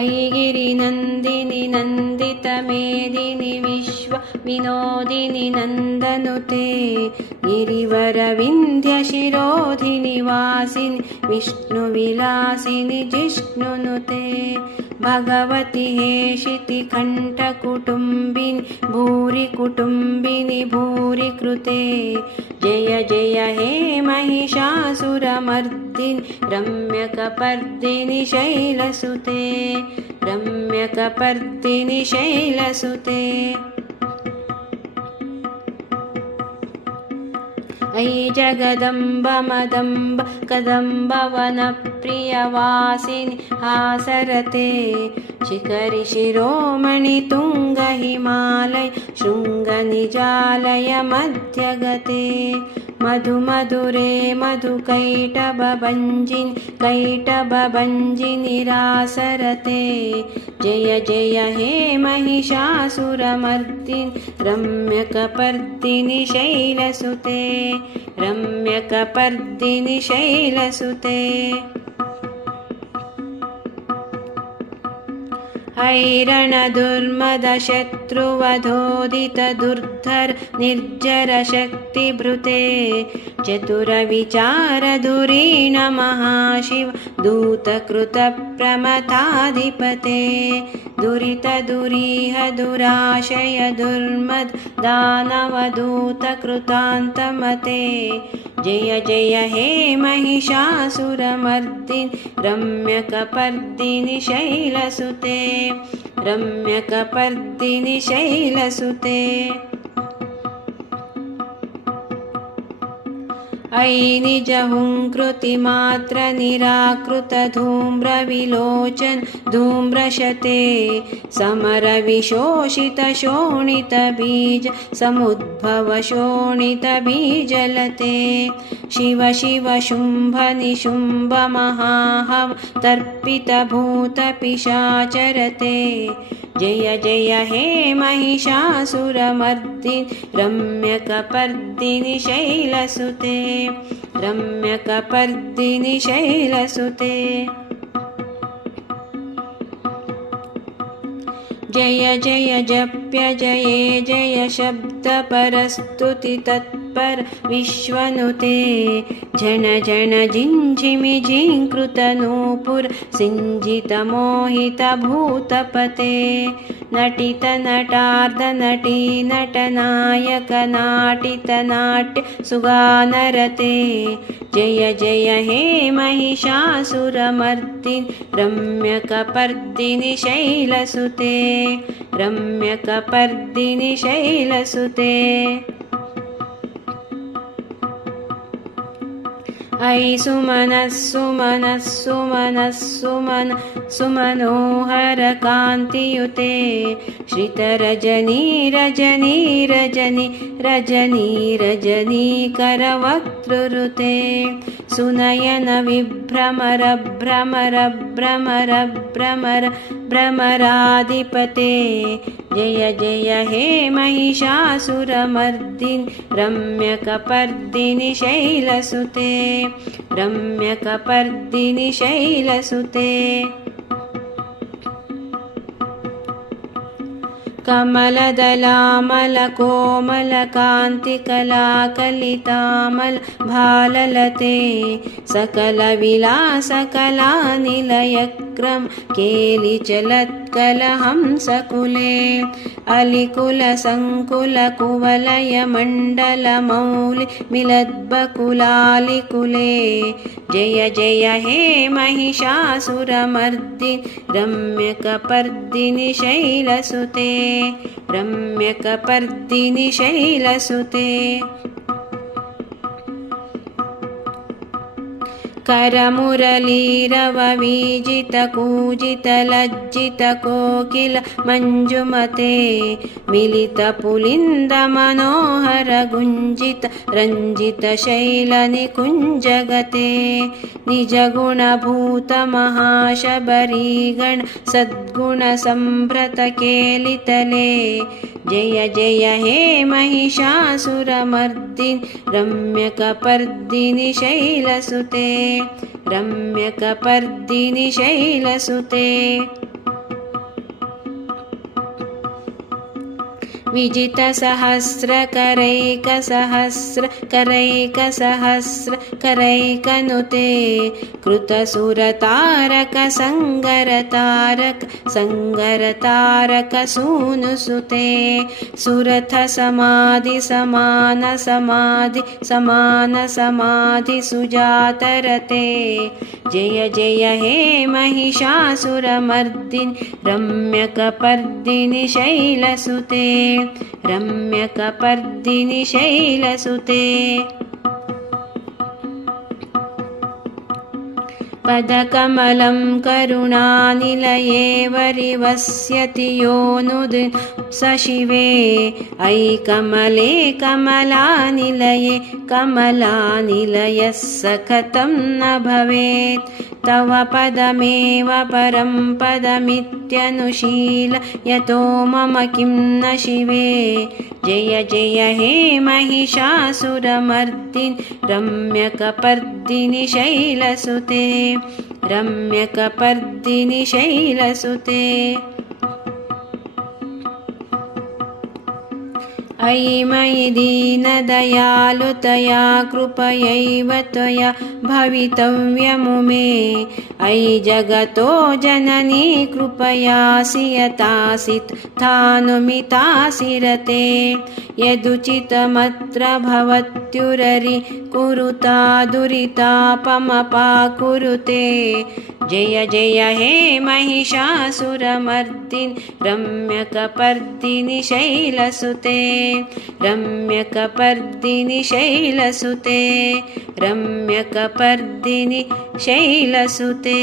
ऐगिरिनन्दिनि नन्दितमेदिनि विश्वविनोदिनि नन्दनुते गिरिवरविन्ध्यशिरोधिनि वासिनि विष्णुविलासिनि जिष्णुनुते भगवति हेशितिकण्ठकुटुम्बिनि भूरि कुटुम्बिनि भूरि कृते जय जय हे महिषासुरमर्दिनि रम्यकपर्दिनि शैलसुते रम्यकपर्दिनि शैलसुते अयि जगदम्ब मदम्ब कदम्बवनप्रियवासिनि हासरते शिखरि शिरोमणि तुङ्ग हिमालय शृङ्गनिजालय मध्यगते मधु मधुरे मधुकैटभभञ्जिनि कैटभभञ्जिनि रासरते जय जय हे महिषासुरमर्दिनि रम्यकपर्दिनि शैलसुते रम्यकपर्दिनि शैलसुते हैरणदुर्मदशत्रुवधोदितदुर्धर निर्जरशक्तिभृते चतुरविचारधुरीण महाशिव दूतकृतप्रमथाधिपते दुरितदुरीह दुराशय दुर्मद दानवदूतकृतान्तमते जय जय हे महिषासुरमर्दिनि रम्यकपर्दिनि शैलसुते रम्यकपर्दिनि शैलसुते अयि निजहुङ्कृतिमात्र निराकृतधूम्रविलोचन धूम्रशते समरविशोषितशोणितबीज समुद्भव शोणितबीजलते शिव शिव शुम्भ निशुम्भ महाहव तर्पितभूतपिशाचरते जय जय हे महिषासुरमर्दिनि रम्यकपर्दिनि शैलसुते रम्यकपर्दिनि शैलसुते जय जय जप्य जये जय शब्दपरस्तुति तत्पर विश्वनुते जन जन जिञ्झिमि जिङ्कृतनूपुर सिञ्जितमोहितभूतपते नटित नटार्ध नटी नटनायक नाटित नाट्य सुगानरते जय जय हे महिषासुरमर्दिनि रम्यकपर्दिनि शैलसुते रम्यकपर्दिनि शैलसुते अयि सुमनः सुमनः सुमनः सुमन सुमनोहर कान्तियुते श्रितरजनी रजनी रजनी रजनी रजनीकरवक्तृरुते सुनयन विभ्रमर भ्रमर भ्रमर भ्रमर भ्रमराधिपते जय जय हे महिषासुरमर्दिनि रम्यकपर्दिनि शैलसुते रम्यकपर्दिनि शैलसुते कमलदलामलकोमलकान्तिकलाकलितामल भाललते सकलविलासकलानिलयक्रम केलिचलत्कलहंसकुले अलिकुलसङ्कुलकुवलयमण्डलमौलि मिलद्बकुलालिकुले जय जय हे महिषासुरमर्दिनि रम्यकपर्दिनि शैलसुते रम्यकपर्दिनि शैलसुते करमुरलीरववीजितकूजितलज्जितकोकिल मञ्जुमते मिलितपुलिन्दमनोहर गुञ्जित रञ्जितशैलनिकुञ्जगते निजगुणभूतमहाशबरीगण सद्गुणसम्भ्रतकेलितले जय जय हे महिषासुरमर्दिनि रम्यकपर्दिनि शैलसुते रम्यकपर्दिनि शैलसुते विजितसहस्रकरैकसहस्रकरैकनुते कृतसुरतारकसङ्गरतारकसूनुसुते सुरथसमाधिसमानसमाधिसमानसमाधि सुजातरते जय जय हे महिषासुरमर्दिनि रम्यकपर्दिनि शैलसुते रम्यकपर्दिनि शैलसुते पदकमलं करुणानिलये वरिवस्यति योऽनुदिनं स शिवे अयि कमले कमलानिलये कमलानिलयः स कथं न भवेत् तव पदमेव परं पदमित्यनुशील यतो मम किं न शिवे जय जय हे महिषासुरमर्दिनि रम्यकपर्दिनि शैलसुते रम्यकपर्दिनि शैलसुते अयि मयि दीनदयालुतया कृपयैव त्वया भवितव्यमुमे अयि जगतो जननी कृपयासि यतासि तथानुमितासि रते यदुचितमत्र भवत्युररि कुरुता दुरितापमपाकुरुते जय जय हे महिषासुरमर्दिनि रम्यकपर्दिनि शैलसुते रम्यकपर्दिनि शैलसुते रम्यकपर्दिनि शैलसुते।